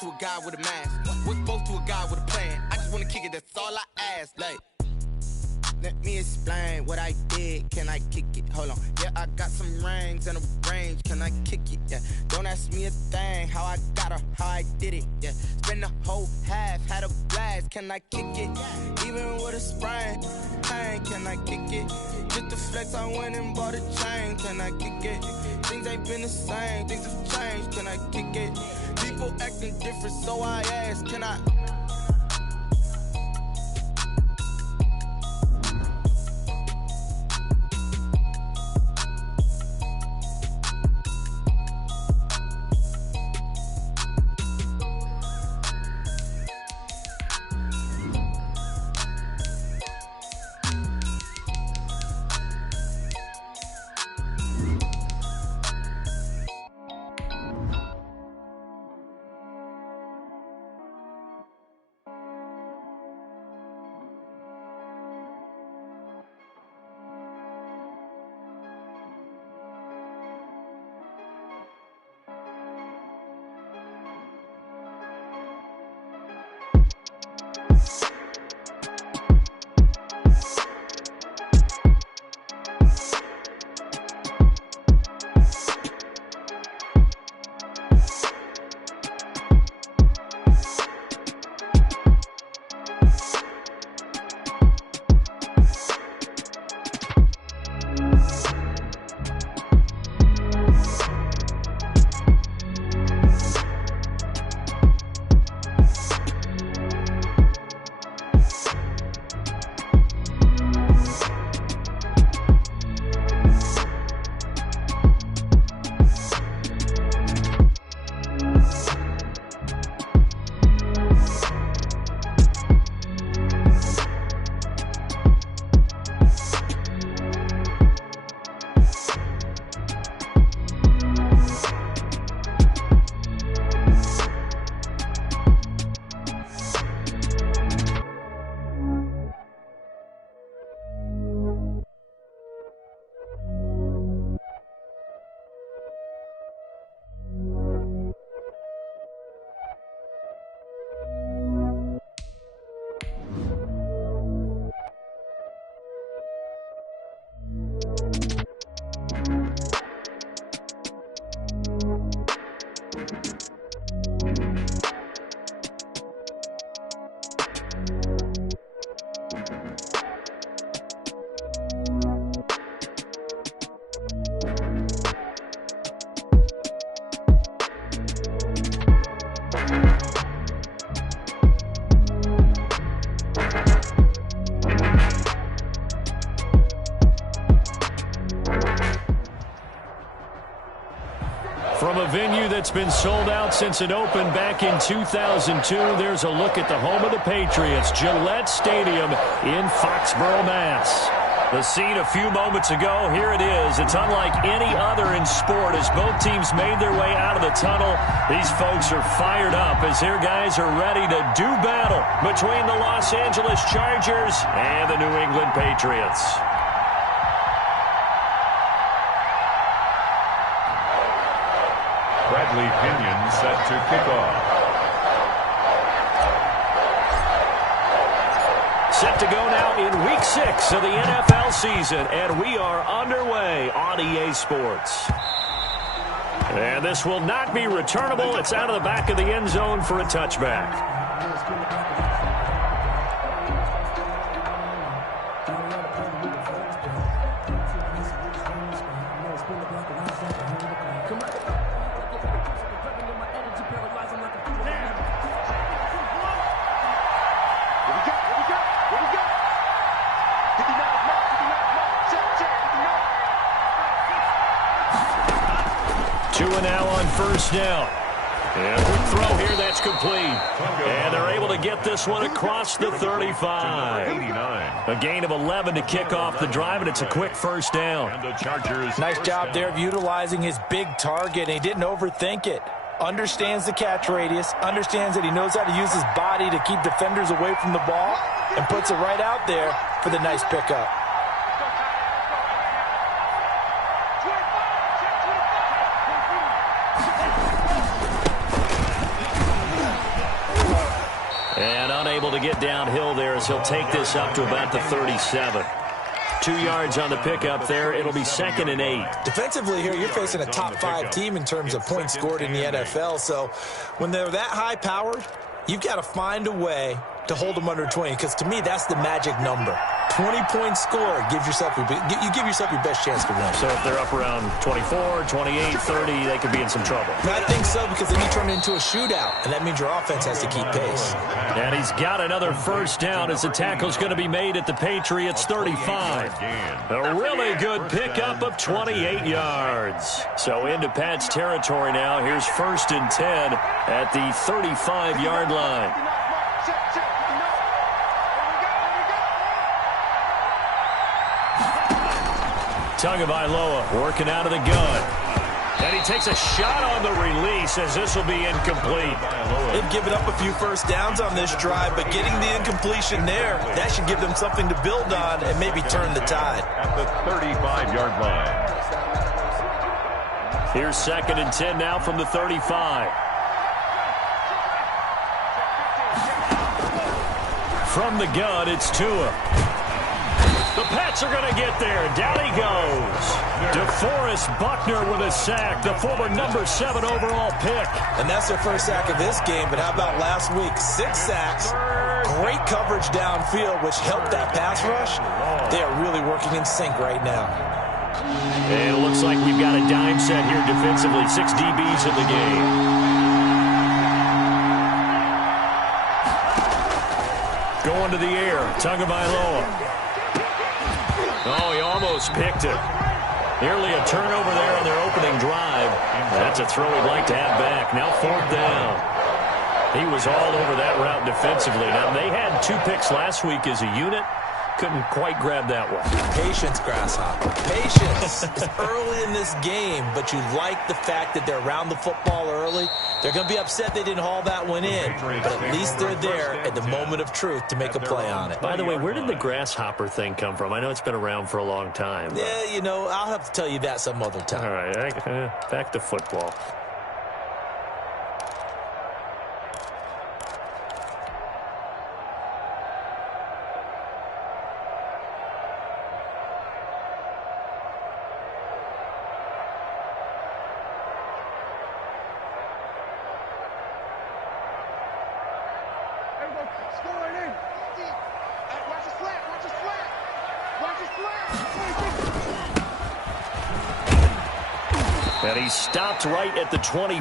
To a guy with a mask, what's both to a guy with a plan? I just wanna kick it, that's all I ask. Like, let me explain what I did. Can I kick it? Hold on. Yeah, I got some rings and a range. Can I kick it? Yeah. Don't ask me a thing. How I got her, how I did it. Yeah. Spend the whole half, had a blast. Can I kick it? Even with a sprain. Pain, can I kick it? Just the flex, I went and bought a chain. Can I kick it? Things ain't been the same. Things have changed. Can I kick it? People acting different, so I ask. Can I? From a venue that's been sold out since it opened back in 2002, there's a look at the home of the Patriots, Gillette Stadium in Foxborough, Mass. The scene a few moments ago, here it is. It's unlike any other in sport as both teams made their way out of the tunnel. These folks are fired up as their guys are ready to do battle between the Los Angeles Chargers and the New England Patriots. Bradley Pinion set to kick off. Set to go now in Week 6 of the NFL season, and we are underway on EA Sports. And this will not be returnable. It's out of the back of the end zone for a touchback. First down. And quick throw here, that's complete. And they're able to get this one across the 35. A gain of 11 to kick off the drive, and it's a quick first down. Nice job there of utilizing his big target. He didn't overthink it. Understands the catch radius, understands that he knows how to use his body to keep defenders away from the ball, and puts it right out there for the nice pickup. able to get downhill there as he'll take this up to about the 37. 2 yards on the pickup there. It'll be 2nd and 8. Defensively here, you're facing a top 5 team in terms of points scored in the NFL. So when they're that high-powered, you've got to find a way to hold them under 20, because to me, that's the magic number. 20 points scored, you give yourself your best chance to win. So if they're up around 24, 28, 30, they could be in some trouble. I think so, because then you turn it into a shootout, and that means your offense has to keep pace. And he's got another first down as the tackle's going to be made at the Patriots' 35. A really good pickup of 28 yards. So into Pat's territory now. Here's 1st and 10 at the 35-yard line. Tagovailoa working out of the gun. And he takes a shot on the release as this will be incomplete. They've given up a few first downs on this drive, but getting the incompletion there, that should give them something to build on and maybe turn the tide. At the 35-yard line. Here's 2nd and 10 now from the 35. From the gun, it's Tua. The Pats are going to get there. Down he goes. DeForest Buckner with a sack, the former number 7 overall pick. And that's their first sack of this game, but how about last week? 6 sacks, great coverage downfield, which helped that pass rush. They are really working in sync right now. And it looks like we've got a dime set here defensively. 6 DBs in the game. Going to the air, Tagovailoa. Oh, he almost picked it. Nearly a turnover there on their opening drive. That's a throw he'd like to have back. Now 4th down. He was all over that route defensively. Now, they had 2 picks last week as a unit. Couldn't quite grab that one. Patience, Grasshopper. Patience. It's early in this game, but you like the fact that they're around the football early. They're going to be upset they didn't haul that one in, but at least they're there at the moment of truth to make a play on it. By the way, where did the grasshopper thing come from? I know it's been around for a long time. But... yeah, you know, I'll have to tell you that some other time. All right, back to football. And he stopped right at the 20.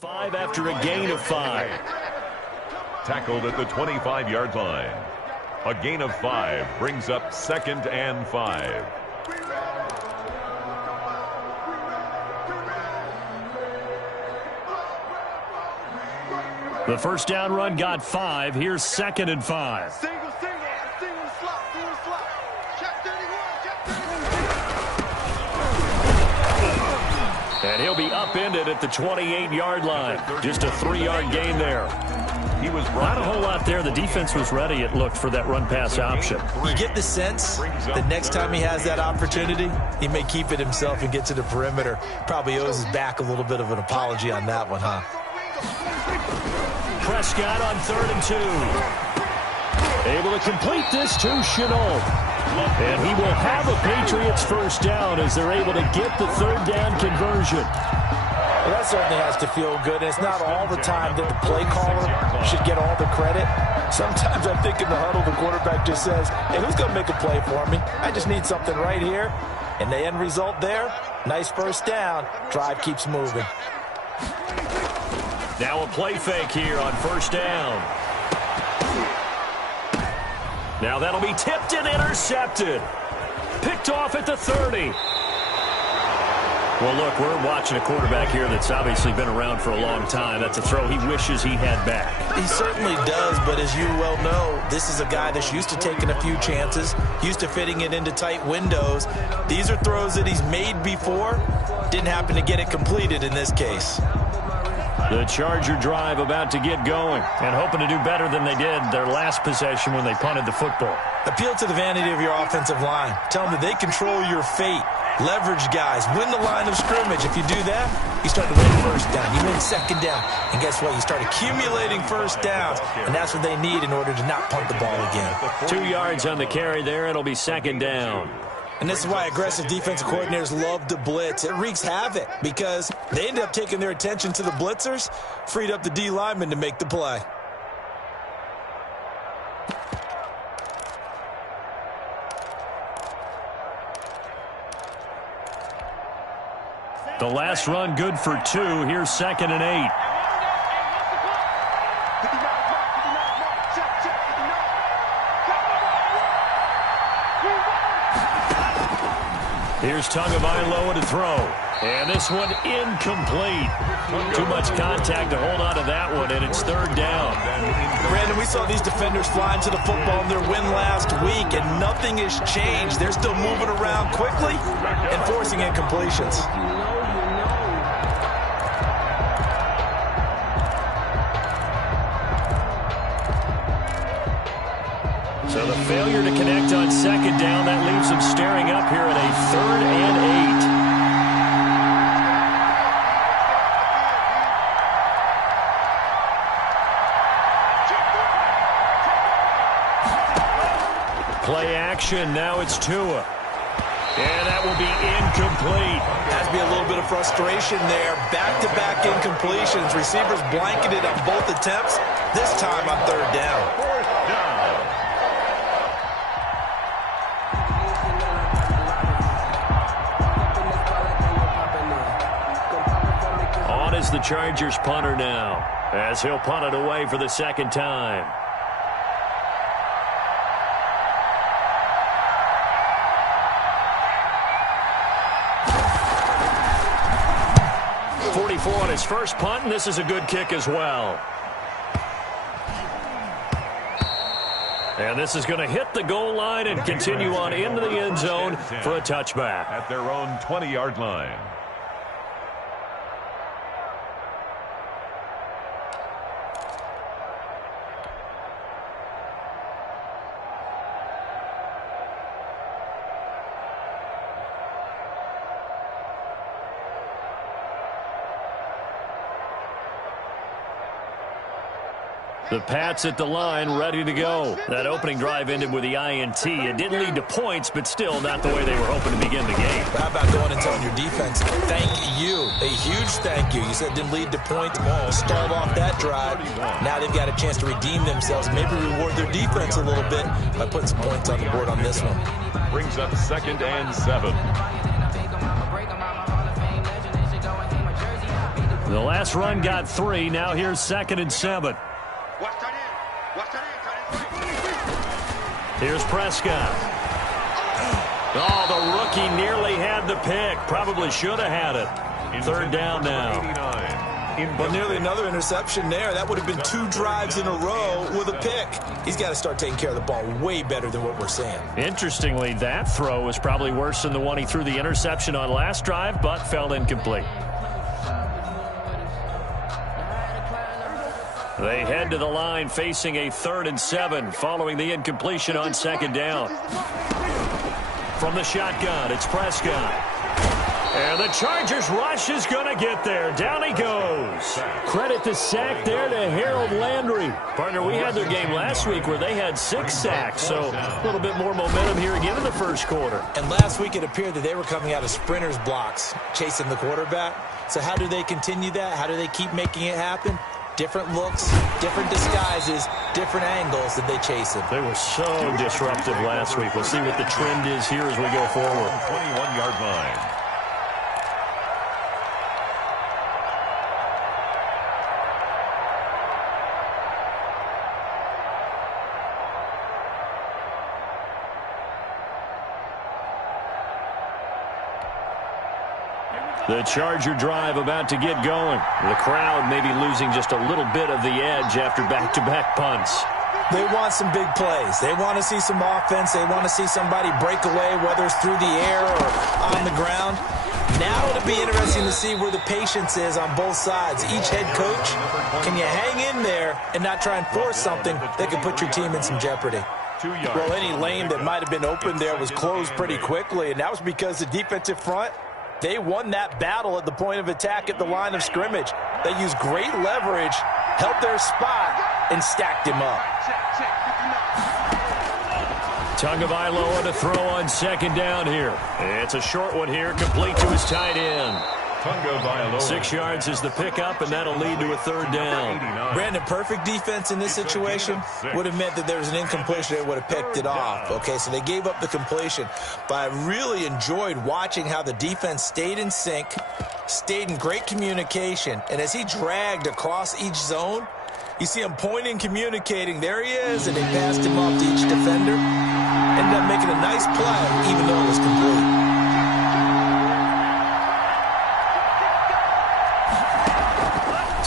Five after a gain of 5. Tackled at the 25-yard line. A gain of 5 brings up 2nd and 5. The first down run got 5. Here's 2nd and 5. Single slot, check 31, check 31. And he'll be upended at the 28-yard line. Just a 3-yard gain there. He was not a whole lot there. The defense was ready, it looked, for that run-pass option. You get the sense the next time he has that opportunity, he may keep it himself and get to the perimeter. Probably owes his back a little bit of an apology on that one, huh? Prescott on 3rd and 2. Able to complete this to Chenault. And he will have a Patriots first down as they're able to get the third down conversion. Well, that certainly has to feel good. And it's not all the time that the play caller should get all the credit. Sometimes I think in the huddle, the quarterback just says, hey, who's going to make a play for me? I just need something right here. And the end result there, nice first down. Drive keeps moving. Now a play fake here on first down. Now that'll be tipped and intercepted. Picked off at the 30. Well, look, we're watching a quarterback here that's obviously been around for a long time. That's a throw he wishes he had back. He certainly does, but as you well know, this is a guy that's used to taking a few chances, used to fitting it into tight windows. These are throws that he's made before. Didn't happen to get it completed in this case. The Charger drive about to get going and hoping to do better than they did their last possession when they punted the football. Appeal to the vanity of your offensive line. Tell them that they control your fate. Leverage guys. Win the line of scrimmage. If you do that, you start to win first down. You win second down. And guess what? You start accumulating first downs. And that's what they need in order to not punt the ball again. 2 yards on the carry there. It'll be second down. And this is why aggressive defensive coordinators love to blitz. It wreaks havoc because they end up taking their attention to the blitzers, freed up the D lineman to make the play. The last run good for 2. Here's 2nd and 8. Here's Tagovailoa to throw. And this one incomplete. Too much contact to hold on to that one, and it's third down. Brandon, we saw these defenders flying to the football in their win last week, and nothing has changed. They're still moving around quickly and forcing incompletions. So the failure to connect on second down, that leaves them staring up here at a 3rd and 8. Play action, now it's Tua. And that will be incomplete. Has to be a little bit of frustration there. Back-to-back incompletions. Receivers blanketed on both attempts, this time on third down. Is the Chargers punter now, as he'll punt it away for the second time. .44 on his first punt, and this is a good kick as well. And this is going to hit the goal line and continue on into the end zone for a touchback. At their own 20-yard line. The Pats at the line, ready to go. That opening drive ended with the INT. It didn't lead to points, but still not the way they were hoping to begin the game. How about going and telling your defense, thank you. A huge thank you. You said it didn't lead to points. Stalled off that drive. Now they've got a chance to redeem themselves, maybe reward their defense a little bit by putting some points on the board on this one. Brings up 2nd and 7. The last run got 3. Now here's 2nd and 7. Here's Prescott. Oh, the rookie nearly had the pick. Probably should have had it. Third down now. But nearly another interception there. That would have been 2 drives in a row with a pick. He's got to start taking care of the ball way better than what we're seeing. Interestingly, that throw was probably worse than the one he threw the interception on last drive, but fell incomplete. They head to the line facing a 3rd and 7 following the incompletion on second down. From the shotgun, it's Prescott. And the Chargers rush is going to get there. Down he goes. Credit the sack there to Harold Landry. Partner, we had their game last week where they had 6 sacks, so a little bit more momentum here again in the first quarter. And last week it appeared that they were coming out of sprinters blocks, chasing the quarterback. So how do they continue that? How do they keep making it happen? Different looks, different disguises, different angles that they chase him. They were so disruptive last week. We'll see what the trend is here as we go forward. 21-yard line. The Charger drive about to get going. The crowd maybe losing just a little bit of the edge after back-to-back punts. They want some big plays. They want to see some offense. They want to see somebody break away, whether it's through the air or on the ground. Now it'll be interesting to see where the patience is on both sides. Each head coach, can you hang in there and not try and force something that could put your team in some jeopardy? Well, any lane that might have been open there was closed pretty quickly, and that was because the defensive front, they won that battle at the point of attack at the line of scrimmage. They used great leverage, held their spot, and stacked him up. Tagovailoa to throw on second down here. It's a short one here, complete to his tight end. 6 yards is the pickup, and that'll lead to a third down. Brandon, perfect defense in this situation would have meant that there was an incompletion. They would have picked it off. Okay, so they gave up the completion. But I really enjoyed watching how the defense stayed in sync, stayed in great communication, and as he dragged across each zone, you see him pointing, communicating. There he is, and they passed him off to each defender. Ended up making a nice play, even though it was complete.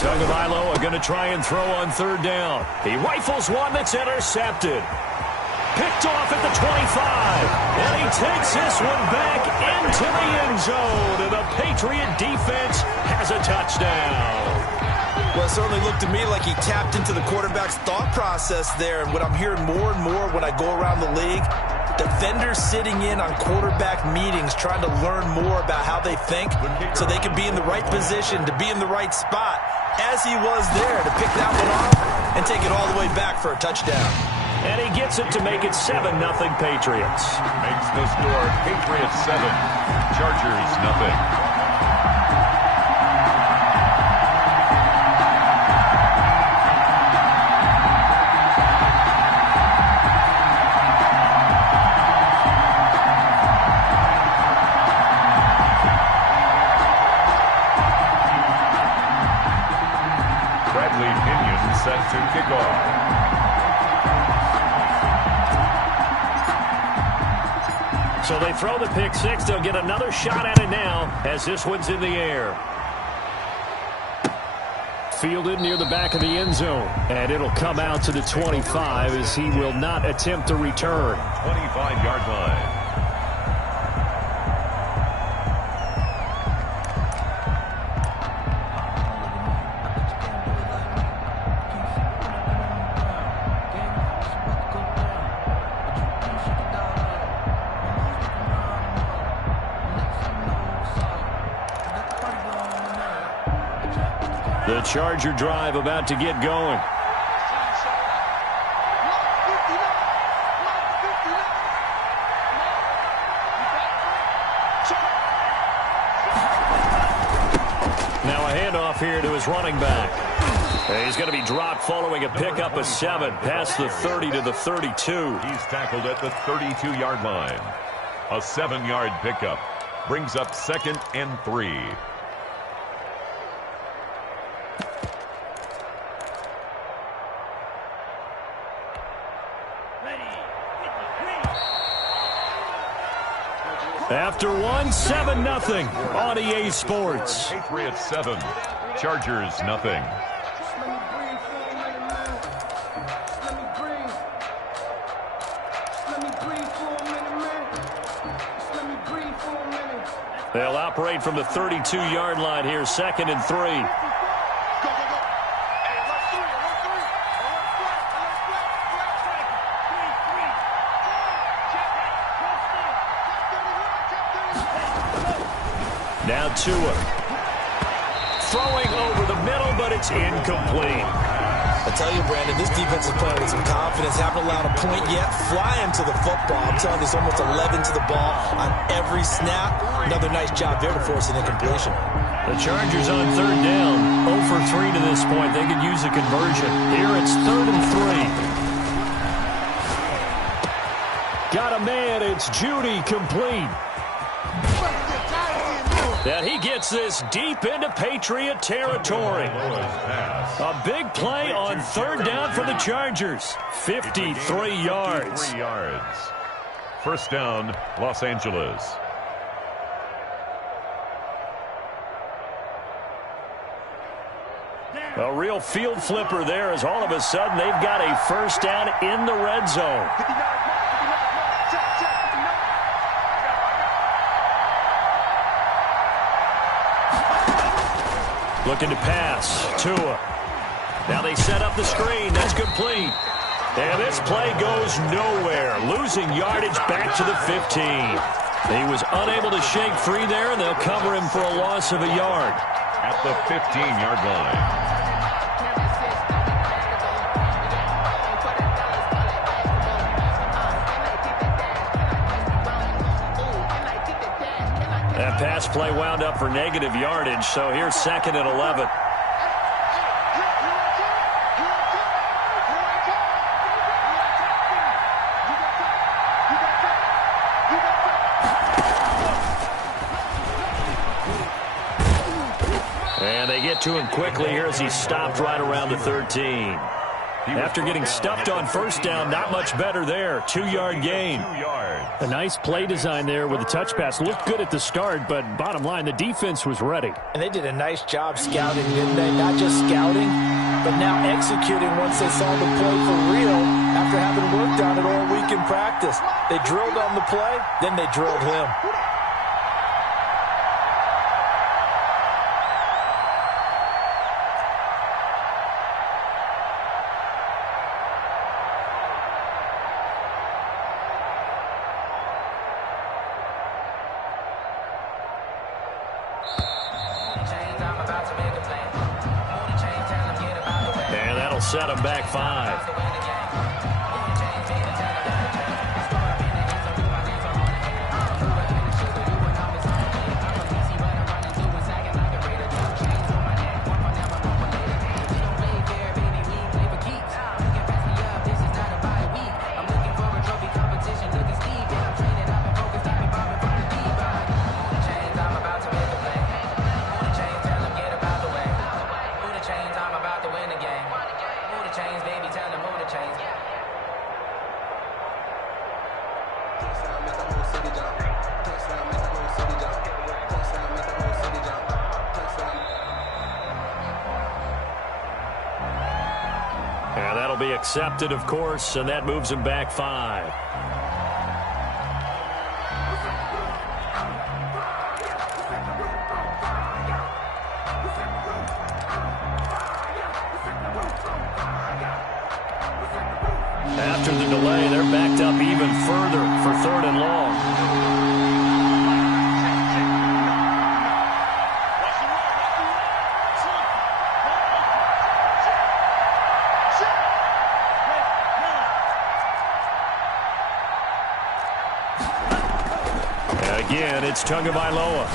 Tagovailoa going to try and throw on third down. He rifles one that's intercepted. Picked off at the 25. And he takes this one back into the end zone. And the Patriot defense has a touchdown. Well, it certainly looked to me like he tapped into the quarterback's thought process there. And what I'm hearing more and more when I go around the league, defenders sitting in on quarterback meetings trying to learn more about how they think so they can be in the right position, to be in the right spot, as he was there to pick that one off and take it all the way back for a touchdown. And he gets it to make it 7-0 Patriots. Makes the score Patriots 7, Chargers nothing. Set to kick off. So they throw the pick six. They'll get another shot at it now as this one's in the air. Fielded near the back of the end zone. And it'll come out to the 25 as he will not attempt to return. 25-yard line. The Charger drive about to get going. Now a handoff here to his running back. He's going to be dropped following a pickup of 7 past the 30 to the 32. He's tackled at the 32-yard line. A 7-yard pickup brings up 2nd and 3. After 7-0 on EA Sports. Patriots 7, Chargers nothing. They'll operate from the 32-yard line here, 2nd and 3. Now Tua. Throwing over the middle, but it's incomplete. I tell you, Brandon, this defense is playing with some confidence. Haven't allowed a point yet. Flying to the football. I'm telling you, it's almost 11 to the ball on every snap. Another nice job there to force an incompletion. The Chargers on third down. 0 for 3 to this point. They could use a conversion. Here it's 3rd and 3. Got a man. It's Judy, complete. And he gets this deep into Patriot territory. A big play on third down for the Chargers. 53 yards. 53 yards. First down, Los Angeles. A real field flipper there as all of a sudden they've got a first down in the red zone. Looking to pass. Tua. Now they set up the screen. That's complete. And this play goes nowhere. Losing yardage back to the 15. He was unable to shake free there, and they'll cover him for a loss of a yard. At the 15-yard line. That pass play wound up for negative yardage, so here's 2nd and 11. And they get to him quickly here as he stopped right around the 13. After getting stuffed on first down, not much better there. 2-yard gain. 2 yards. A nice play design there with a touch pass. Looked good at the start, but bottom line, the defense was ready. And they did a nice job scouting, didn't they? Not just scouting, but now executing once they saw the play for real after having worked on it all week in practice. They drilled on the play, then they drilled him. Set him back 5. And that'll be accepted, of course, and that moves him back 5. After the delay, they're backed up even further for 3rd and long. Again, it's Tagovailoa.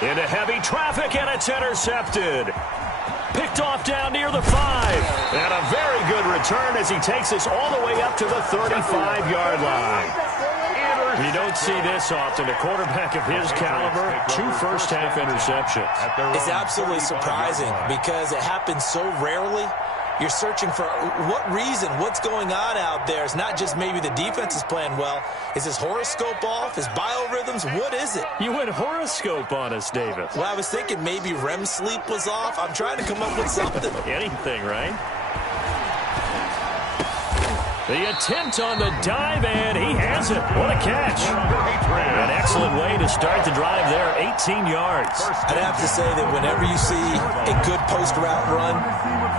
Into heavy traffic, and it's intercepted. Picked off down near the 5. And a very good return as he takes us all the way up to the 35-yard line. You don't see this often. A quarterback of his caliber, 2 first-half interceptions. It's absolutely surprising because it happens so rarely. You're searching for what reason, what's going on out there. It's not just maybe the defense is playing well. Is his horoscope off? His biorhythms? What is it? You went horoscope on us, Davis. Well, I was thinking maybe REM sleep was off. I'm trying to come up with something. Anything, right? The attempt on the dive, and he has it. What a catch. An excellent way to start the drive there, 18 yards. I'd have to say that whenever you see a good post-route run,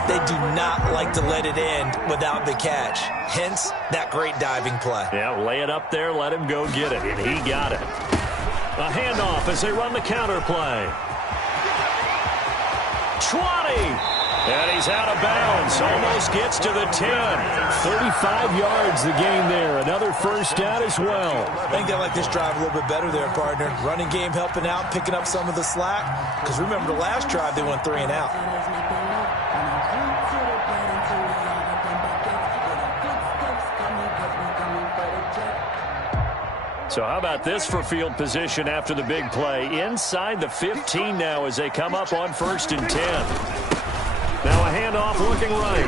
they do not like to let it end without the catch. Hence, that great diving play. Yeah, lay it up there, let him go get it, and he got it. A handoff as they run the counter play. 20. And he's out of bounds. Almost gets to the 10. 35 yards the gain there. Another first down as well. I think they like this drive a little bit better there, partner. Running game helping out, picking up some of the slack. Because remember, the last drive they went 3 and out. So how about this for field position after the big play? Inside the 15 now as they come up on 1st and 10. Now a handoff looking right.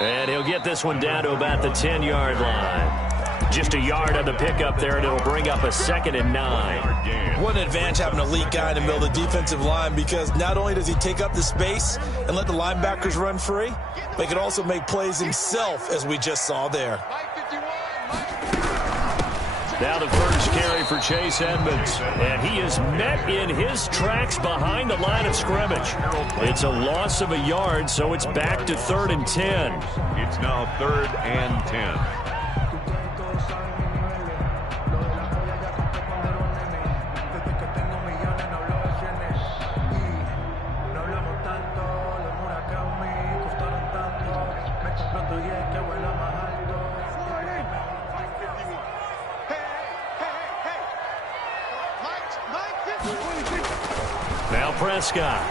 And he'll get this one down to about the 10-yard line. Just a yard on the pickup there, and it'll bring up a 2nd and 9. What an advantage having a elite guy in the middle of the defensive line, because not only does he take up the space and let the linebackers run free, but he can also make plays himself, as we just saw there. Now the first carry for Chase Edmonds. And he is met in his tracks behind the line of scrimmage. It's a loss of a yard, so it's back to 3rd and 10. It's now 3rd and 10. Now Prescott.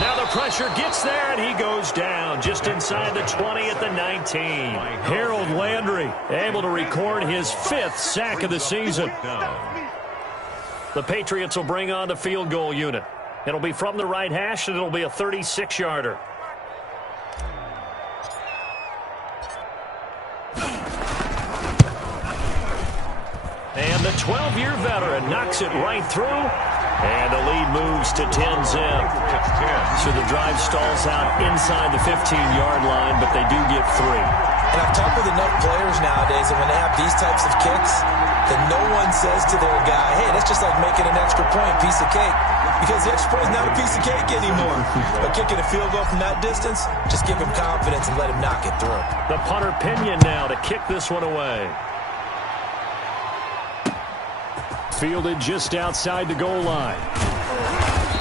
Now the pressure gets there, and he goes down just inside the 20 at the 19. Harold Landry able to record his 5th sack of the season. The Patriots will bring on the field goal unit. It'll be from the right hash, and it'll be a 36-yarder. And the 12-year veteran knocks it right through. And the lead moves to 10-zip. So the drive stalls out inside the 15-yard line, but they do get 3. And I've talked with enough players nowadays, and when they have these types of kicks, that no one says to their guy, hey, that's just like making an extra point, piece of cake. Because the extra point is not a piece of cake anymore. But kicking a field goal from that distance, just give him confidence and let him knock it through. The punter Pinion now to kick this one away. Fielded just outside the goal line.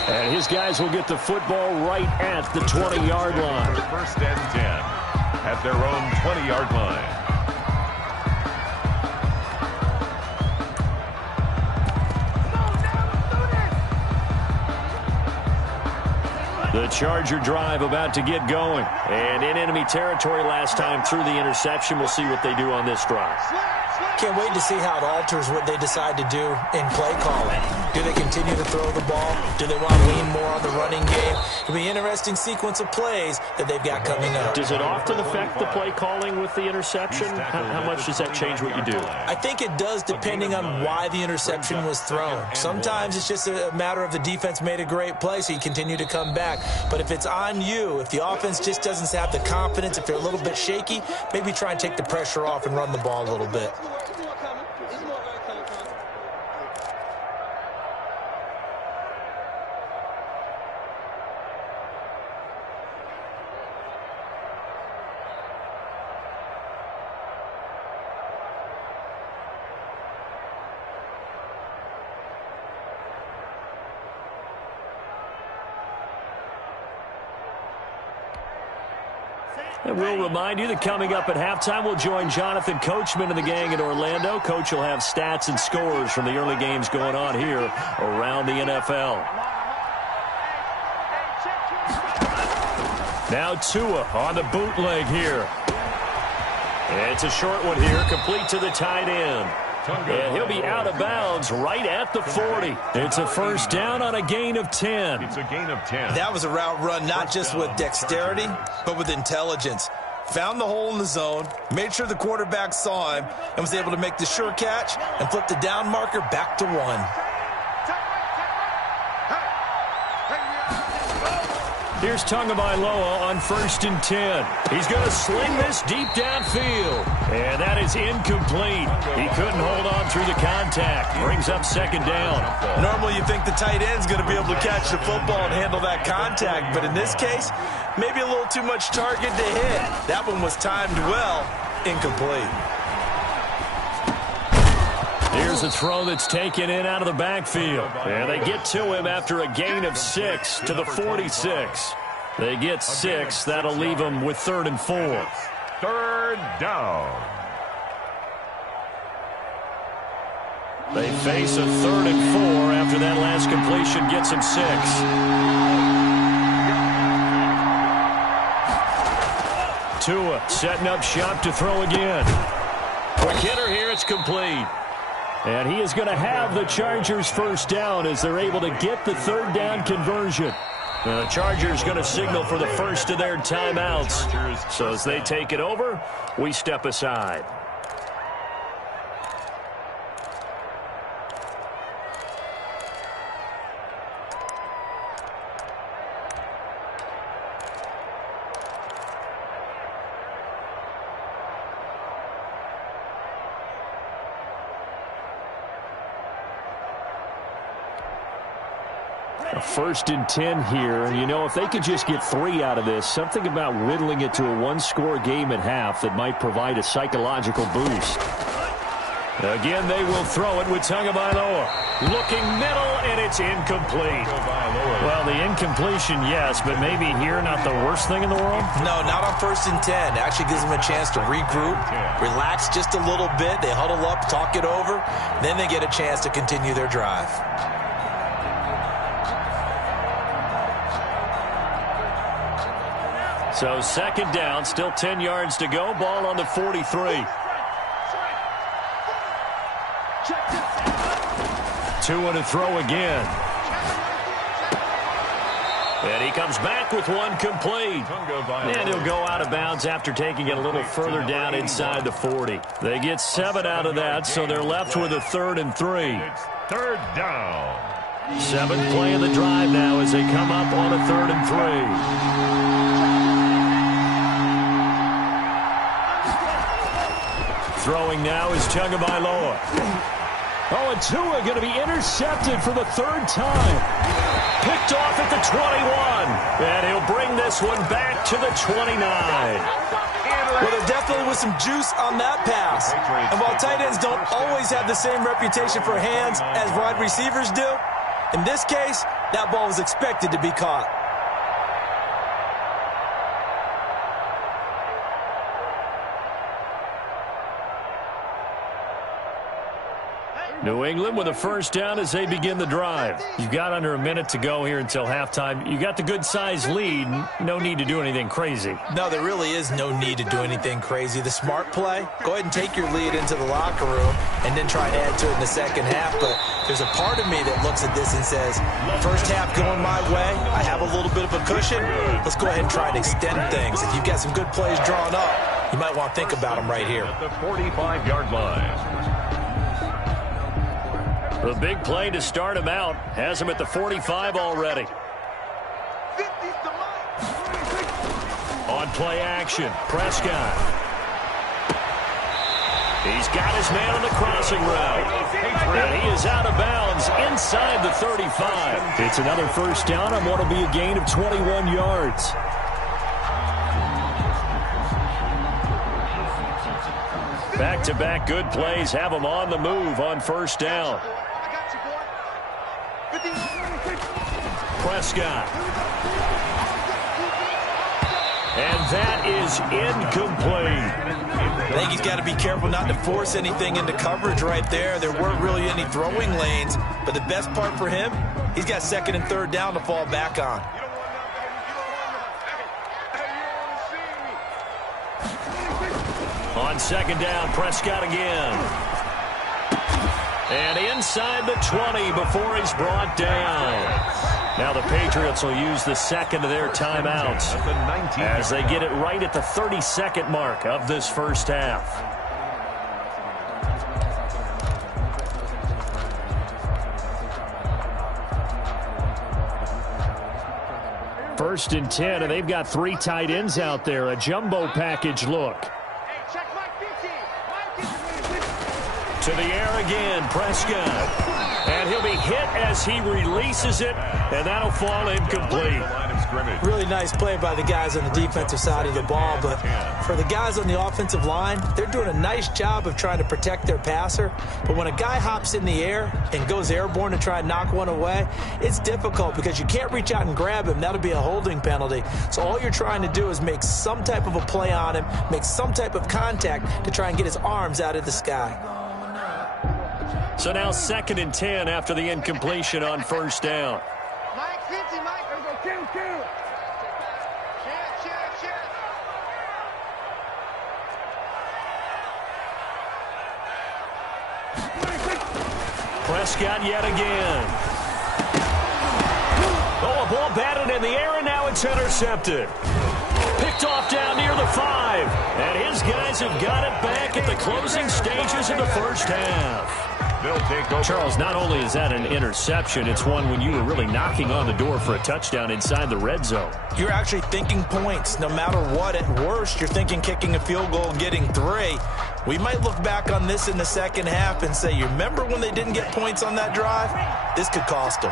And his guys will get the football right at the 20-yard line. 1st and 10 at their own 20-yard line. The Charger drive about to get going. And in enemy territory last time through the interception. We'll see what they do on this drive. Can't wait to see how it alters what they decide to do in play calling. Do they continue to throw the ball? Do they want to lean more on the running game? It'll be an interesting sequence of plays that they've got coming up. Does it often affect the play calling with the interception? How much does that change what you do? I think it does, depending on why the interception was thrown. Sometimes it's just a matter of the defense made a great play, so you continue to come back. But if it's on you, if the offense just doesn't have the confidence, if they're a little bit shaky, maybe try and take the pressure off and run the ball a little bit. And we'll remind you that coming up at halftime, we'll join Jonathan Coachman and the gang in Orlando. Coach will have stats and scores from the early games going on here around the NFL. Now Tua on the bootleg here. It's a short one here, complete to the tight end. And he'll be out of bounds right at the 40. It's a first down on a gain of 10. It's a gain of 10. That was a route run not just with dexterity, but with intelligence. Found the hole in the zone, made sure the quarterback saw him, and was able to make the sure catch and flip the down marker back to 1. Here's Tagovailoa on 1st and 10. He's going to sling this deep downfield. And that is incomplete. He couldn't hold on through the contact. Brings up 2nd down. Normally you think the tight end's going to be able to catch the football and handle that contact. But in this case, maybe a little too much target to hit. That one was timed well. Incomplete. Here's a throw that's taken in out of the backfield. And they get to him after a gain of 6 to the 46. They get 6. That'll leave them with 3rd and 4. 3rd down. They face a 3rd and 4 after that last completion gets them 6. Tua setting up shop to throw again. Quick hitter here, it's complete. And he is going to have the Chargers first down as they're able to get the 3rd down conversion. The Chargers going to signal for the first of their timeouts. So as they take it over, we step aside. A 1st and 10 here, and you know, if they could just get 3 out of this, something about whittling it to a 1-score game at half that might provide a psychological boost. Again, they will throw it with Tagovailoa. Looking middle, and it's incomplete. Well, the incompletion, yes, but maybe here not the worst thing in the world? No, not on 1st and 10. It actually gives them a chance to regroup, relax just a little bit. They huddle up, talk it over, then they get a chance to continue their drive. So 2nd down, still 10 yards to go. Ball on the 43. Tua to throw again. And he comes back with one complete. And he'll go out of bounds after taking it a little further down inside the 40. They get 7 out of that, so they're left with a 3rd and 3. 3rd down. 7th play of the drive now as they come up on a 3rd and 3. Throwing now is Tagovailoa. Oh, and Tua going to be intercepted for the 3rd time. Picked off at the 21. And he'll bring this one back to the 29. Well, there definitely was some juice on that pass. And while tight ends don't always have the same reputation for hands as wide receivers do, in this case, that ball was expected to be caught. New England with a 1st down as they begin the drive. You've got under a minute to go here until halftime. You got the good-sized lead. No need to do anything crazy. No, there really is no need to do anything crazy. The smart play, go ahead and take your lead into the locker room and then try and add to it in the 2nd half. But there's a part of me that looks at this and says, 1st half going my way. I have a little bit of a cushion. Let's go ahead and try and extend things. If you've got some good plays drawn up, you might want to think about them right here. At the 45-yard line. The big play to start him out has him at the 45 already. On play action, Prescott. He's got his man on the crossing route. And he is out of bounds inside the 35. It's another 1st down on what will be a gain of 21 yards. Back-to-back good plays have him on the move on 1st down. Prescott. And that is incomplete. I think he's got to be careful not to force anything into coverage right there. There weren't really any throwing lanes, but the best part for him, he's got 2nd and 3rd down to fall back on. On 2nd down, Prescott again. And inside the 20 before he's brought down. Now the Patriots will use the 2nd of their timeouts as they get it right at the 32nd mark of this 1st half. First and 10, and they've got 3 tight ends out there. A jumbo package look. To the air again, Prescott. And he'll be hit as he releases it, and that'll fall incomplete. Really nice play by the guys on the defensive side of the ball, but for the guys on the offensive line, they're doing a nice job of trying to protect their passer. But when a guy hops in the air and goes airborne to try and knock one away, it's difficult because you can't reach out and grab him. That'll be a holding penalty. So all you're trying to do is make some type of a play on him, make some type of contact to try and get his arms out of the sky. So now 2nd and 10 after the incompletion on first down. Mike, 50, Mike. Let's go, kill. Prescott yet again. Oh, a ball batted in the air, and now it's intercepted. Picked off down near the 5. And his guys have got it back at the closing stages of the first half. They'll take over. Charles, not only is that an interception, it's one when you were really knocking on the door for a touchdown inside the red zone. You're actually thinking points. No matter what, at worst, you're thinking kicking a field goal and getting 3. We might look back on this in the second half and say, you remember when they didn't get points on that drive? This could cost them.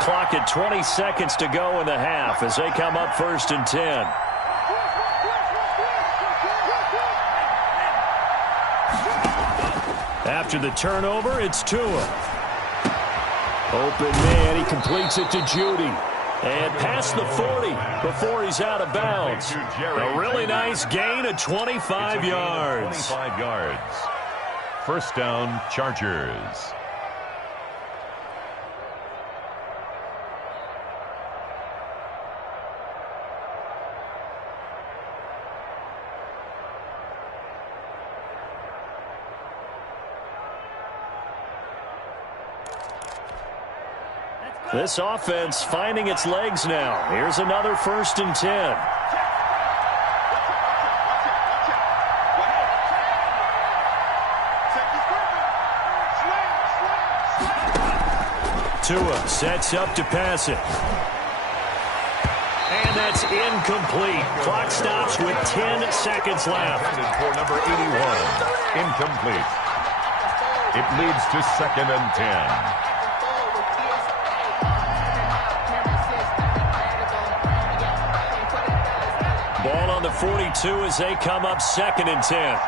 Clock at 20 seconds to go in the half as they come up 1st and 10. After the turnover, it's Tua. Open man, he completes it to Judy. And past the 40 before he's out of bounds. A really nice gain of 25 yards. 25 yards. First down, Chargers. This offense finding its legs now. Here's another 1st and 10. Tua sets up to pass it. And that's incomplete. Clock stops with 10 seconds left. For number 81, incomplete. It leads to 2nd and 10. Ball on the 42 as they come up 2nd and 10.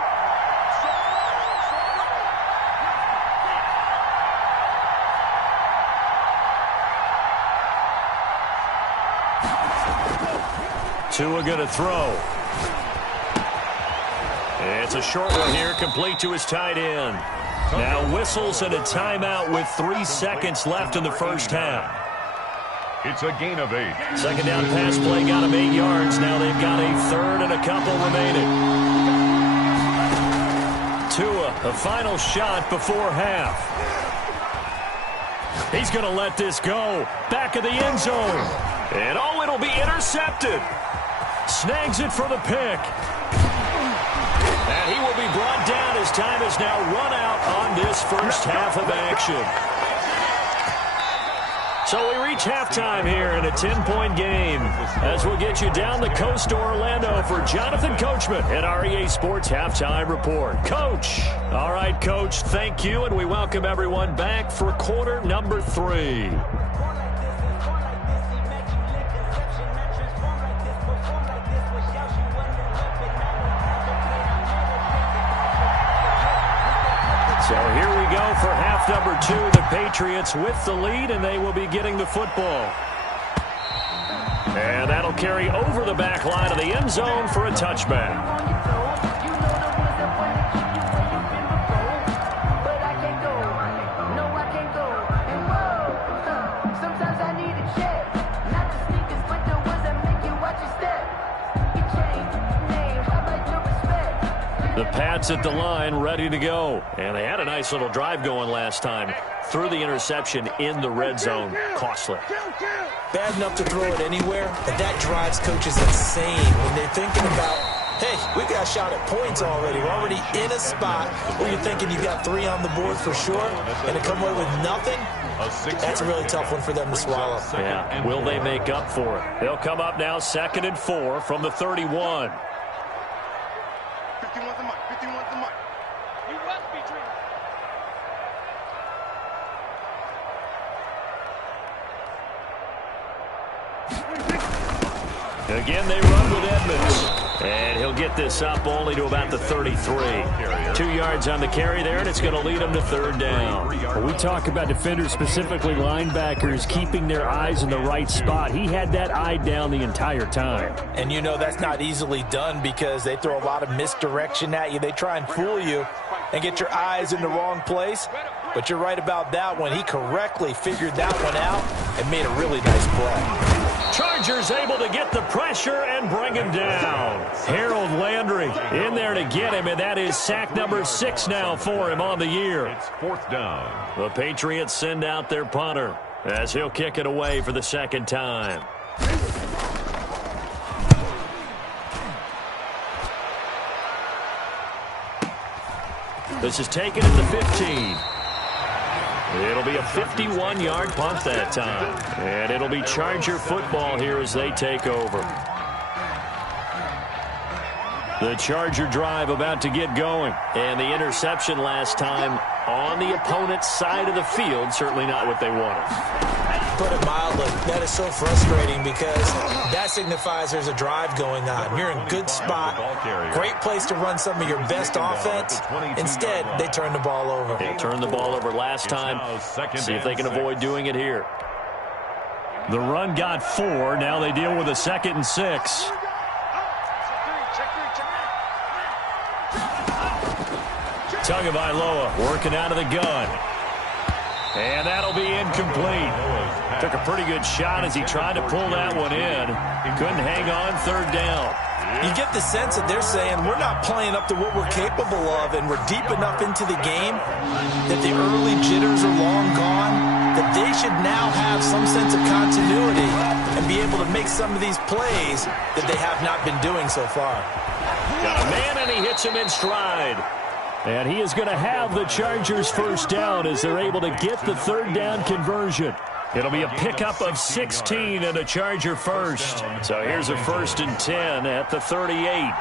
Tua going to throw. It's a short one here, complete to his tight end. Now whistles and a timeout with 3 seconds left in the first half. It's a gain of 8. Second down pass play got him 8 yards. Now they've got a 3rd and a couple remaining. Tua, a final shot before half. He's going to let this go. Back of the end zone. And oh, it'll be intercepted. Snags it for the pick. And he will be brought down as time has now run out on this first half of action. So we reach halftime here in a 10-point game as we'll get you down the coast to Orlando for Jonathan Coachman at our EA Sports Halftime Report. Coach. All right, Coach, thank you, and we welcome everyone back for quarter number 3. So here we go for half number 2. The Patriots with the lead, and they will be getting the football. And that'll carry over the back line of the end zone for a touchback. The Pats at the line, ready to go. And they had a nice little drive going last time. Threw the interception in the red zone. Costly. Bad enough to throw it anywhere, but that drives coaches insane when they're thinking about, hey, we got a shot at points already. We're already in a spot where you're thinking you've got 3 on the board for sure, and to come away with nothing, that's a really tough one for them to swallow. Yeah, will they make up for it? They'll come up now 2nd and 4 from the 31. Again, they run with Edmonds. And he'll get this up only to about the 33. 2 yards on the carry there, and it's going to lead him to third down. When we talk about defenders, specifically linebackers, keeping their eyes in the right spot, he had that eye down the entire time. And you know that's not easily done because they throw a lot of misdirection at you. They try and fool you and get your eyes in the wrong place. But you're right about that one. He correctly figured that one out and made a really nice play. Chargers able to get the pressure and bring him down. Harold Landry in there to get him, and that is sack number 6 now for him on the year. It's fourth down. The Patriots send out their punter as he'll kick it away for the second time. This is taken at the 15. It'll be a 51-yard punt that time. And it'll be Charger football here as they take over. The Charger drive about to get going. And the interception last time on the opponent's side of the field, certainly not what they wanted. Put it mildly, that is so frustrating because that signifies there's a drive going on. You're in good spot, great place to run some of your best offense. Instead, they turn the ball over. They turned the ball over last time. See if they can avoid doing it here. The run got 4. Now they deal with a 2nd and 6. Tagovailoa working out of the gun. And that'll be incomplete. Took a pretty good shot as he tried to pull that one in. He couldn't hang on third down. You get the sense that they're saying we're not playing up to what we're capable of, and we're deep enough into the game that the early jitters are long gone, that they should now have some sense of continuity and be able to make some of these plays that they have not been doing so far. Got a man, and he hits him in stride. And he is going to have the Chargers first down as they're able to get the third down conversion. It'll be a pickup of 16 and a Charger first. So here's a 1st and 10 at the 38.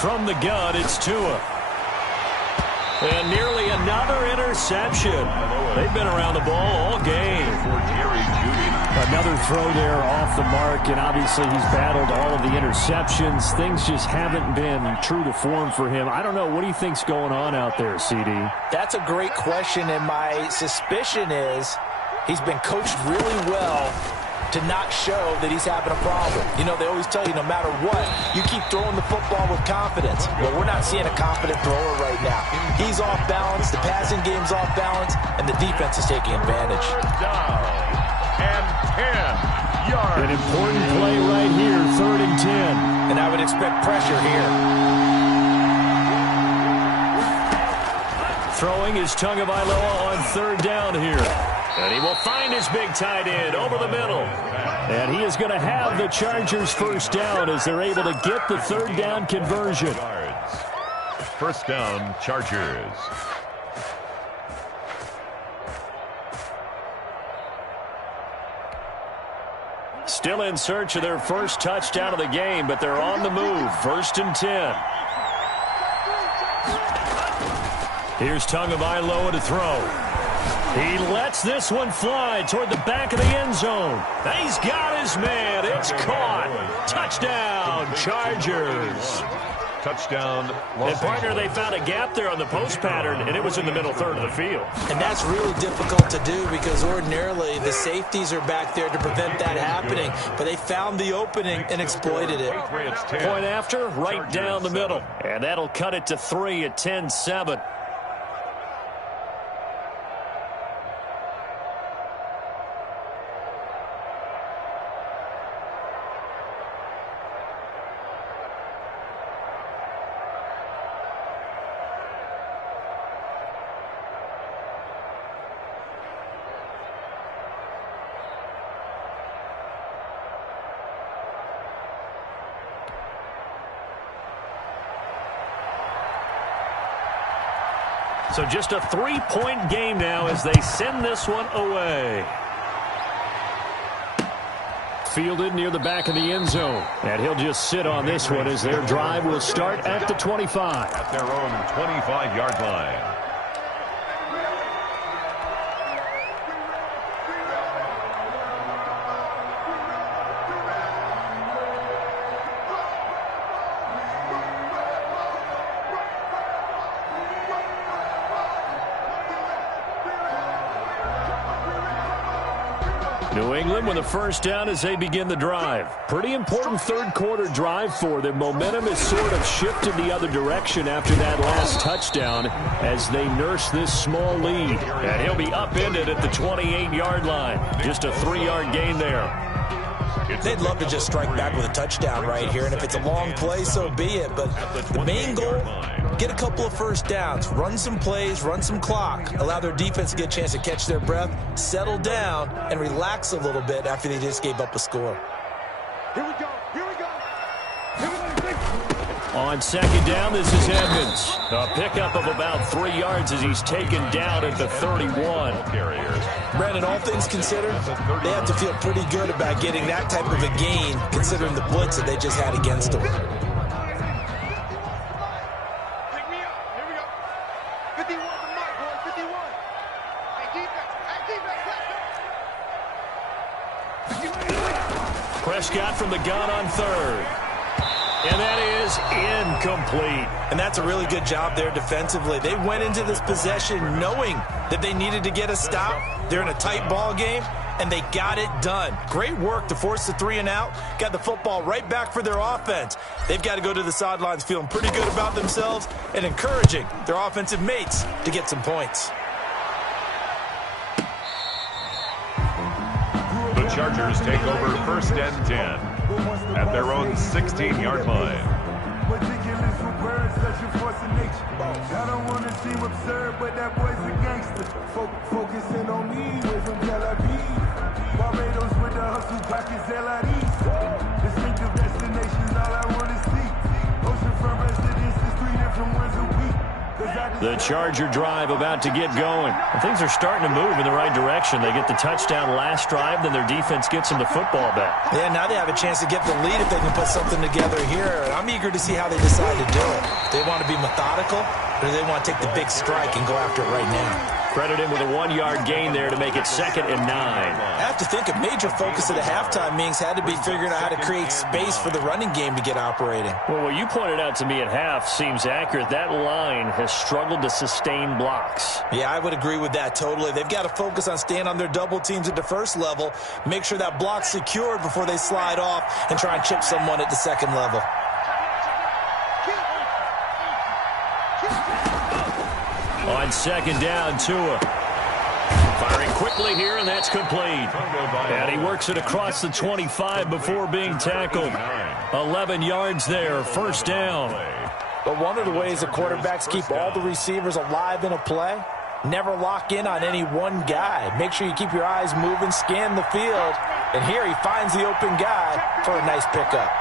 From the gun, it's Tua. And nearly another interception. They've been around the ball all game. Another throw there off the mark, and obviously he's battled all of the interceptions. Things just haven't been true to form for him. I don't know. What do you think's going on out there, CD? That's a great question, and my suspicion is he's been coached really well to not show that he's having a problem. You know, they always tell you no matter what, you keep throwing the football with confidence. Well, we're not seeing a confident thrower right now. He's off balance, the passing game's off balance, and the defense is taking advantage. And 10 yards. An important play right here, 3rd and 10. And I would expect pressure here. Throwing is Tagovailoa on 3rd down here. And he will find his big tight end over the middle. And he is going to have the Chargers first down as they're able to get the third down conversion. First down, Chargers. Still in search of their first touchdown of the game, but they're on the move. 1st and 10. Here's Tagovailoa to throw. He lets this one fly toward the back of the end zone. He's got his man. It's caught. Touchdown, Chargers. Touchdown, Los And, partner, they found a gap there on the post pattern, and it was in the middle third of the field. And that's really difficult to do because ordinarily the safeties are back there to prevent that happening. But they found the opening and exploited it. Point after, right down the middle. And that'll cut it to 3 at 10-7. So just a 3-point game now as they send this one away. Fielded near the back of the end zone. And he'll just sit on this one as their drive will start at the 25. At their own 25-yard line. New England with a first down as they begin the drive. Pretty important third-quarter drive for them. Momentum has sort of shifted the other direction after that last touchdown as they nurse this small lead. And he'll be upended at the 28-yard line. Just a 3-yard gain there. They'd love to just strike back with a touchdown right here, and if it's a long play, so be it. But the main goal, get a couple of first downs, run some plays, run some clock, allow their defense to get a chance to catch their breath, settle down, and relax a little bit after they just gave up a score. Here we go. Here we go. On second down, this is Edmonds. A pickup of about 3 yards as he's taken down at the 31. Brandon, all things considered, they have to feel pretty good about getting that type of a gain considering the blitz that they just had against them. Pick me up. Here we go. 51 for Mike, boys. 51. Hey, defense. Prescott from the gun on third. And that is incomplete. And that's a really good job there defensively. They went into this possession knowing that they needed to get a stop. They're in a tight ball game, and they got it done. Great work to force the 3 and out. Got the football right back for their offense. They've got to go to the sidelines feeling pretty good about themselves and encouraging their offensive mates to get some points. The Chargers take over first and 10 at their own 16-yard line. Ridiculous with words, such a force of nature. I don't want to seem absurd, but that boy's a gangster. Focusing on me, with from Tel Aviv. Barbados with the hustle, pockets LIDs. Distinctive destinations, all I want to see. Oceanfront residences, 3 different ones a week. The Charger drive about to get going. And things are starting to move in the right direction. They get the touchdown last drive, then their defense gets them the football back. Yeah, now they have a chance to get the lead if they can put something together here. And I'm eager to see how they decide to do it. Do they want to be methodical, or do they want to take the big strike and go after it right now? Credit him with a 1-yard gain there to make it 2nd and 9. I have to think a major focus of the halftime meetings had to be figuring out how to create space for the running game to get operating. Well, what you pointed out to me at half seems accurate. That line has struggled to sustain blocks. Yeah, I would agree with that totally. They've got to focus on staying on their double teams at the first level, make sure that block's secured before they slide off and try and chip someone at the second level. On second down, Tua. Firing quickly here, and that's complete. And he works it across the 25 before being tackled. 11 yards there, first down. But one of the ways the quarterbacks keep all the receivers alive in a play, never lock in on any one guy. Make sure you keep your eyes moving, scan the field. And here he finds the open guy for a nice pickup.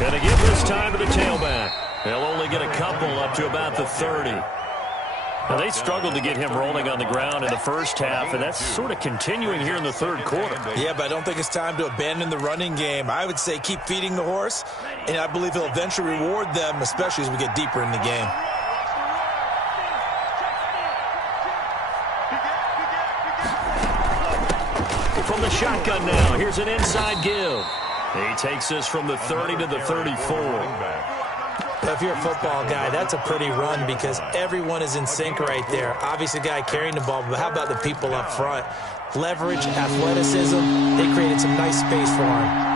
Going to give this time to the tailback. They'll only get a couple up to about the 30. Now, they struggled to get him rolling on the ground in the first half, and that's sort of continuing here in the third quarter. Yeah, but I don't think it's time to abandon the running game. I would say keep feeding the horse, and I believe he'll eventually reward them, especially as we get deeper in the game. From the shotgun now, here's an inside give. He takes this from the 30 to the 34. If you're a football guy, that's a pretty run because everyone is in sync right there. Obviously, the guy carrying the ball, but how about the people up front? Leverage, athleticism, they created some nice space for him.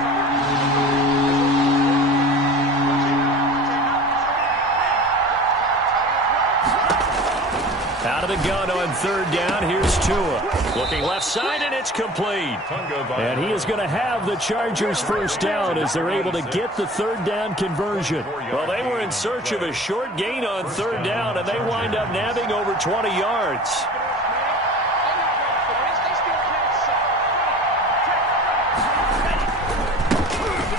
Out of the gun on third down, here's Tua. Looking left side, and it's complete. And he is going to have the Chargers first down as they're able to get the third down conversion. Well, they were in search of a short gain on third down, and they wind up nabbing over 20 yards.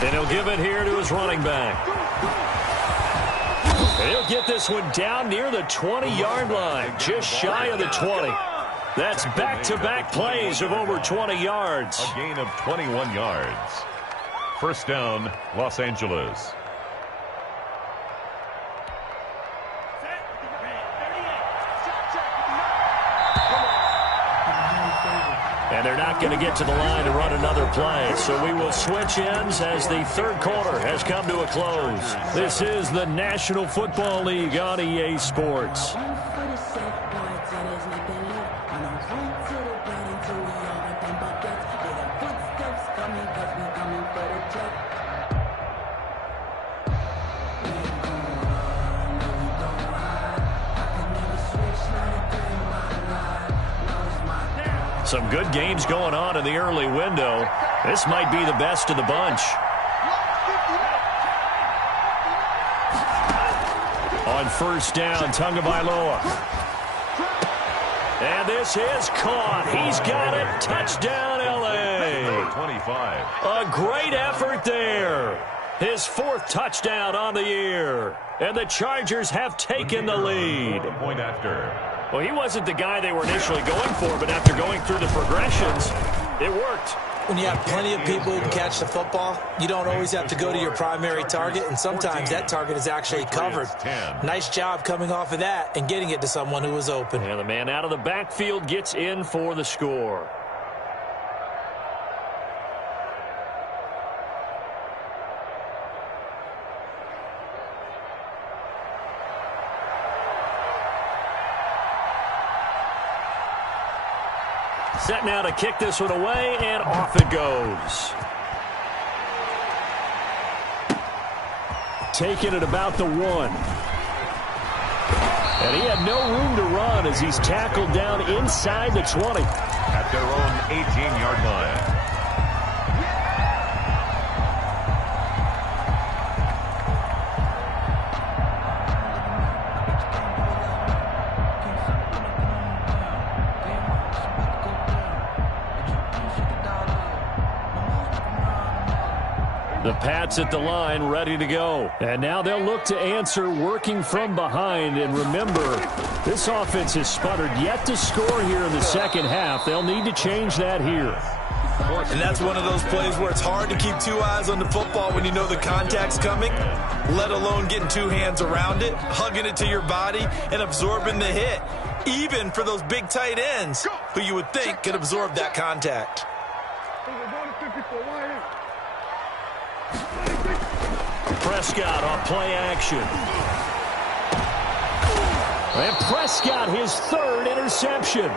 And he'll give it here to his running back. He'll get this one down near the 20-yard line, just shy of the 20. That's back-to-back plays of over 20 yards. A gain of 21 yards. First down, Los Angeles. And they're not going to get to the line to run another play. So we will switch ends as the third quarter has come to a close. This is the National Football League on EA Sports. Some good games going on in the early window. This might be the best of the bunch. On first down, Tagovailoa. And this is caught. He's got it. Touchdown, L.A. 25. A great effort there. His fourth touchdown on the year. And the Chargers have taken the lead. Point after. Well, he wasn't the guy they were initially going for, but after going through the progressions, it worked. When you have plenty of people who can catch the football, you don't always have to go to your primary target, and sometimes that target is actually covered. Nice job coming off of that and getting it to someone who was open. And the man out of the backfield gets in for the score. Set now to kick this one away, and off it goes. Taking it about the 1. And he had no room to run as he's tackled down inside the 20. At their own 18-yard line. The Pats at the line, ready to go. And now they'll look to answer working from behind. And remember, this offense has sputtered yet to score here in the second half. They'll need to change that here. And that's one of those plays where it's hard to keep two eyes on the football when you know the contact's coming, let alone getting two hands around it, hugging it to your body, and absorbing the hit, even for those big tight ends who you would think could absorb that contact. Prescott off play action. And Prescott, his third interception.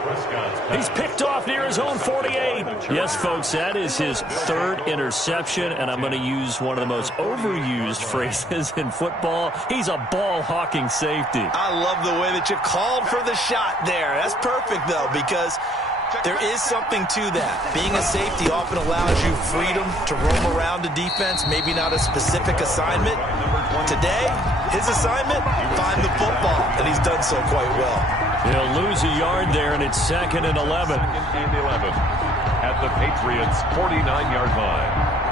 He's picked off near his own 48. Yes, folks, that is his third interception, and I'm going to use one of the most overused phrases in football. He's a ball-hawking safety. I love the way that you called for the shot there. That's perfect, though, because there is something to that. Being a safety often allows you freedom to roam around the defense, maybe not a specific assignment. Today, his assignment, find the football, and he's done so quite well. He'll lose a yard there, and it's 2nd and 11. 2nd and 11 at the Patriots' 49-yard line.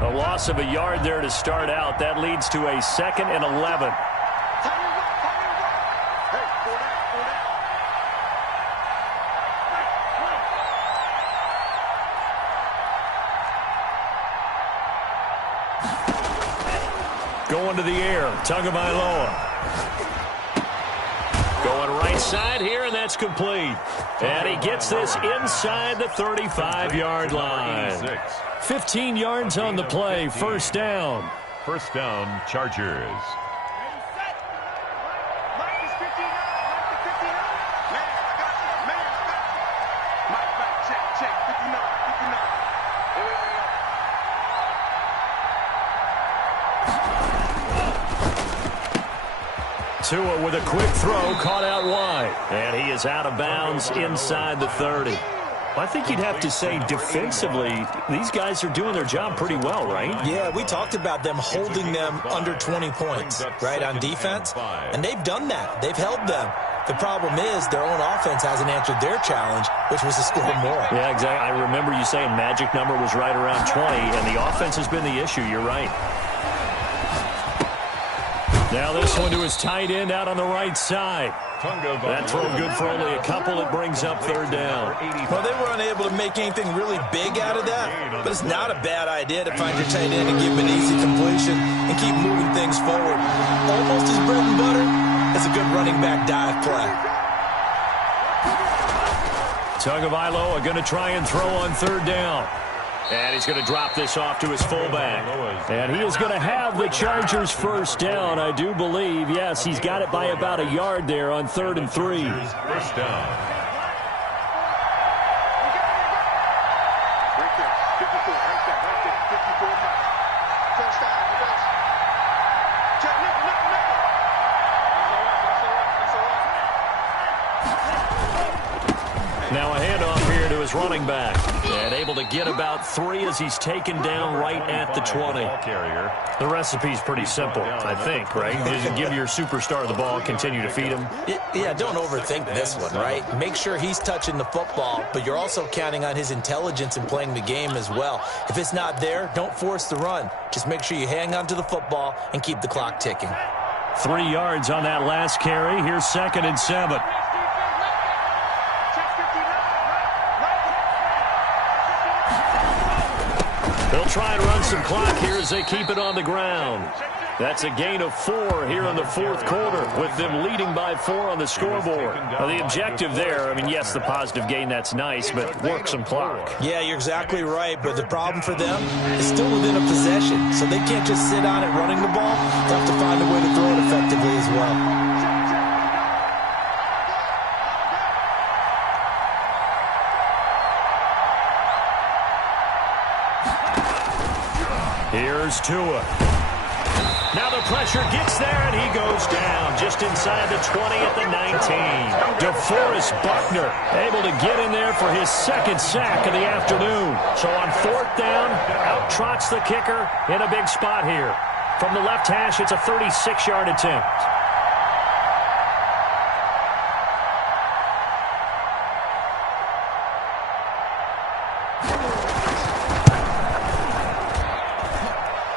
A loss of a yard there to start out. That leads to a 2nd and 11. Going to the air, Tagovailoa. Going right side here, and that's complete. And he gets this inside the 35-yard line. 15 yards on the play, first down. First down, Chargers. Tua with a quick throw, caught out wide. And he is out of bounds inside the 30. I think you'd have to say defensively, these guys are doing their job pretty well, right? Yeah, we talked about them holding them under 20 points, right, on defense. And they've done that. They've held them. The problem is their own offense hasn't answered their challenge, which was to score more. Yeah, exactly. I remember you saying magic number was right around 20, and the offense has been the issue. You're right. Now this one to his tight end out on the right side. That throw good for only a couple. It brings up third down. Well, they were unable to make anything really big out of that, but it's not a bad idea to find your tight end and give him an easy completion and keep moving things forward. Almost his bread and butter is a good running back dive play. Tagovailoa going to try and throw on third down. And he's going to drop this off to his fullback. And he is going to have the Chargers first down, I do believe. Yes, he's got it by about a yard there on 3rd and 3. First down. Check. his running back. And able to get about 3 as he's taken down right at the 20. The recipe's pretty simple, I think, right? You just give your superstar the ball, continue to feed him. Yeah, don't overthink this one, right? Make sure he's touching the football, but you're also counting on his intelligence in playing the game as well. If it's not there, don't force the run. Just make sure you hang on to the football and keep the clock ticking. 3 yards on that last carry. Here's 2nd and 7. They'll try and run some clock here as they keep it on the ground. That's a gain of 4 here in the 4th quarter, with them leading by 4 on the scoreboard. Now, the objective there, I mean, yes, the positive gain, that's nice, but work some clock. Yeah, you're exactly right, but the problem for them is still within a possession, so they can't just sit on it running the ball. They have to find a way to throw it effectively as well. Here's Tua. Now the pressure gets there, and he goes down just inside the 20 at the 19. DeForest Buckner able to get in there for his 2nd sack of the afternoon. So on 4th down, out trots the kicker in a big spot here. From the left hash, it's a 36-yard attempt.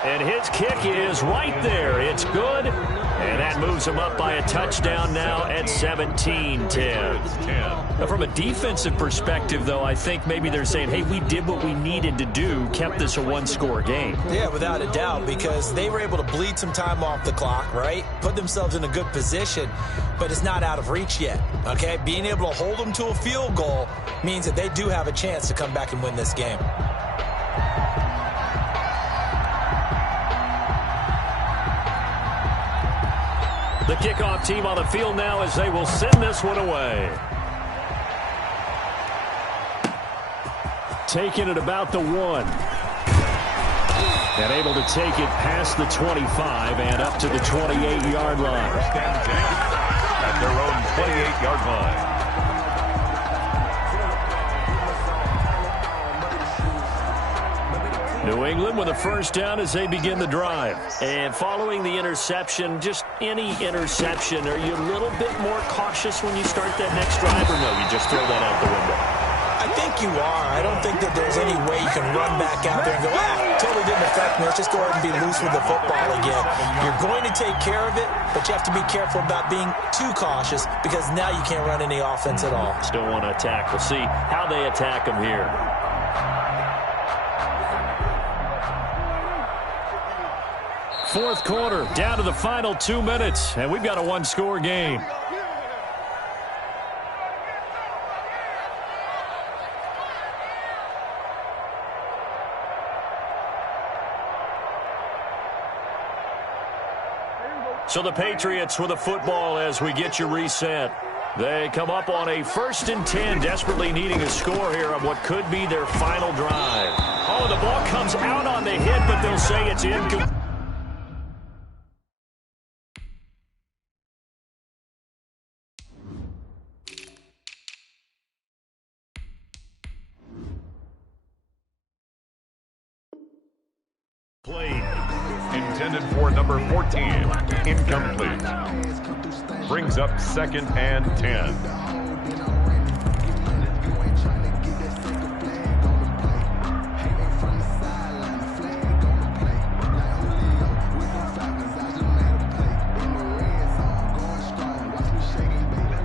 And his kick is right there. It's good. And that moves him up by a touchdown now at 17-10. Now, from a defensive perspective, though, I think maybe they're saying, hey, we did what we needed to do, kept this a 1-score game. Yeah, without a doubt, because they were able to bleed some time off the clock, right? Put themselves in a good position, but it's not out of reach yet, okay? Being able to hold them to a field goal means that they do have a chance to come back and win this game. The kickoff team on the field now as they will send this one away. Taking it about the 1. And able to take it past the 25 and up to the 28-yard line. At their own 28-yard line. New England with a 1st down as they begin the drive. And following the interception, just any interception, are you a little bit more cautious when you start that next drive, or no, you just throw that out the window? I think you are. I don't think that there's any way you can run back out there and go, totally didn't affect me. Let's just go ahead and be loose with the football again. You're going to take care of it, but you have to be careful about being too cautious because now you can't run any offense at all. Still want to attack. We'll see how they attack them here. Fourth quarter, down to the final 2 minutes, and we've got a 1-score game. So the Patriots with the football as we get you reset. They come up on a 1st and 10, desperately needing a score here on what could be their final drive. Oh, the ball comes out on the hit, but they'll say it's incomplete. Play intended for number 14, incomplete. Brings up 2nd and 10.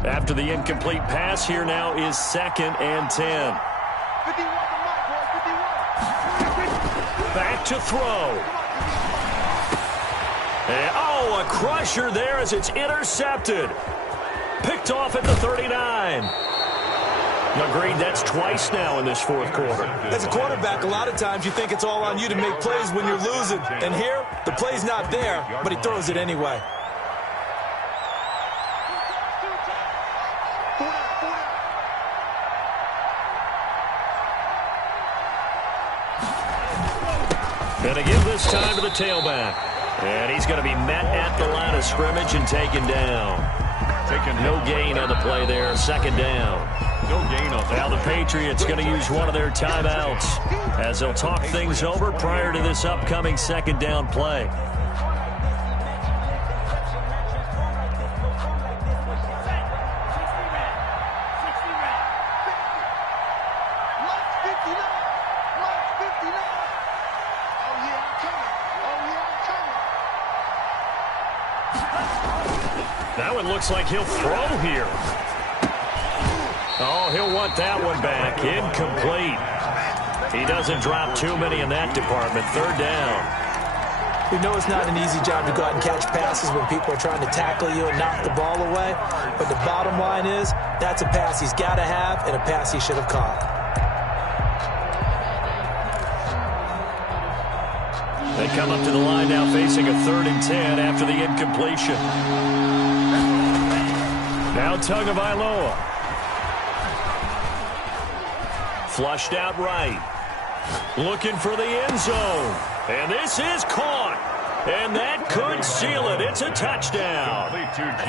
After the incomplete pass, here now is 2nd and 10. Back to throw. And, a crusher there as it's intercepted. Picked off at the 39. Agreed, that's twice now in this 4th quarter. As a quarterback, a lot of times you think it's all on you to make plays when you're losing. And here, the play's not there, but he throws it anyway. Going to give this time to the tailback. And he's going to be met at the line of scrimmage and taken down. No gain on the play there. 2nd down. No gain on that. Now the Patriots going to use one of their timeouts as they'll talk things over prior to this upcoming second down play. Now it looks like he'll throw here. Oh, he'll want that one back. Incomplete. He doesn't drop too many in that department. Third down. We know it's not an easy job to go out and catch passes when people are trying to tackle you and knock the ball away. But the bottom line is, that's a pass he's got to have and a pass he should have caught. They come up to the line now facing a 3rd and 10 after the incompletion. Now Tagovailoa. Flushed out right. Looking for the end zone. And this is caught. And that could seal it. It's a touchdown.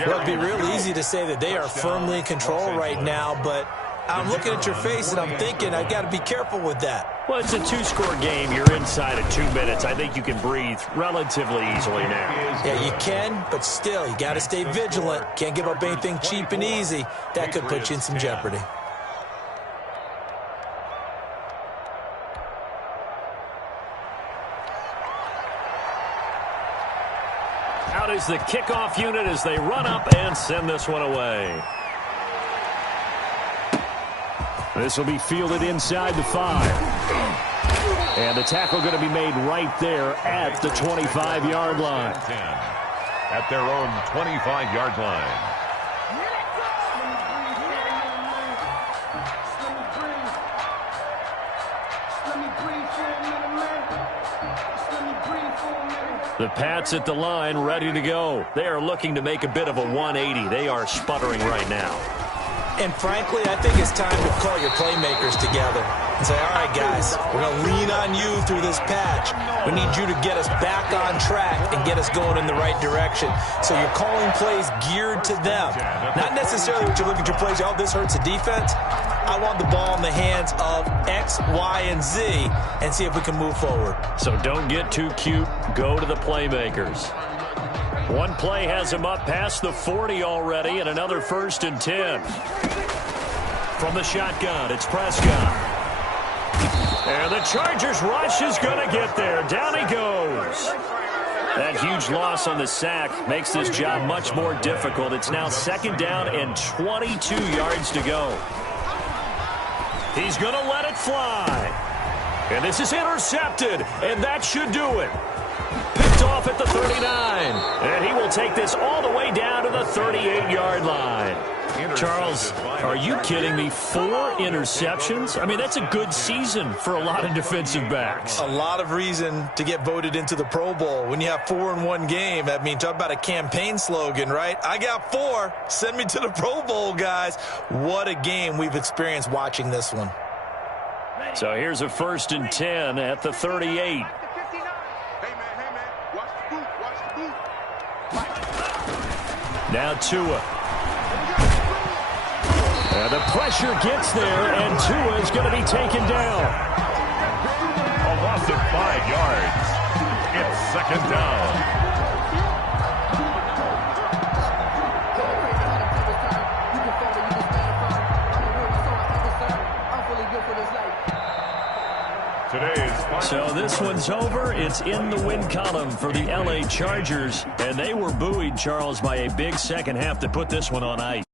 Well, it'd be real easy to say that they are firmly in control right now, but I'm looking at your face and I'm thinking I've got to be careful with that. Well, it's a 2-score game. You're inside of 2 minutes. I think you can breathe relatively easily now. Yeah, you can, but still, you got to stay vigilant. Can't give up anything cheap and easy. That could put you in some jeopardy. Out is the kickoff unit as they run up and send this one away. This will be fielded inside the 5. And the tackle going to be made right there at the 25-yard line. At their own 25-yard line. The Pats at the line ready to go. They are looking to make a bit of a 180. They are sputtering right now. And frankly, I think it's time to call your playmakers together and say, all right, guys, we're going to lean on you through this patch. We need you to get us back on track and get us going in the right direction. So you're calling plays geared to them. Not necessarily what you look at your plays, oh, this hurts the defense. I want the ball in the hands of X, Y, and Z and see if we can move forward. So don't get too cute. Go to the playmakers. One play has him up past the 40 already, and another 1st and 10. From the shotgun, it's Prescott. And the Chargers rush is going to get there. Down he goes. That huge loss on the sack makes this job much more difficult. It's now 2nd down and 22 yards to go. He's going to let it fly. And this is intercepted, and that should do it. Picked off at the 39. And he will take this all the way down to the 38-yard line. Charles, are you kidding me? 4 interceptions? I mean, that's a good season for a lot of defensive backs. A lot of reason to get voted into the Pro Bowl. When you have 4 in one game, I mean, talk about a campaign slogan, right? I got 4. Send me to the Pro Bowl, guys. What a game we've experienced watching this one. So here's a 1st and 10 at the 38. Now Tua. And the pressure gets there, and Tua is going to be taken down. A loss of 5 yards. It's 2nd down. So this one's over. It's in the win column for the LA Chargers, and they were buoyed, Charles, by a big second half to put this one on ice.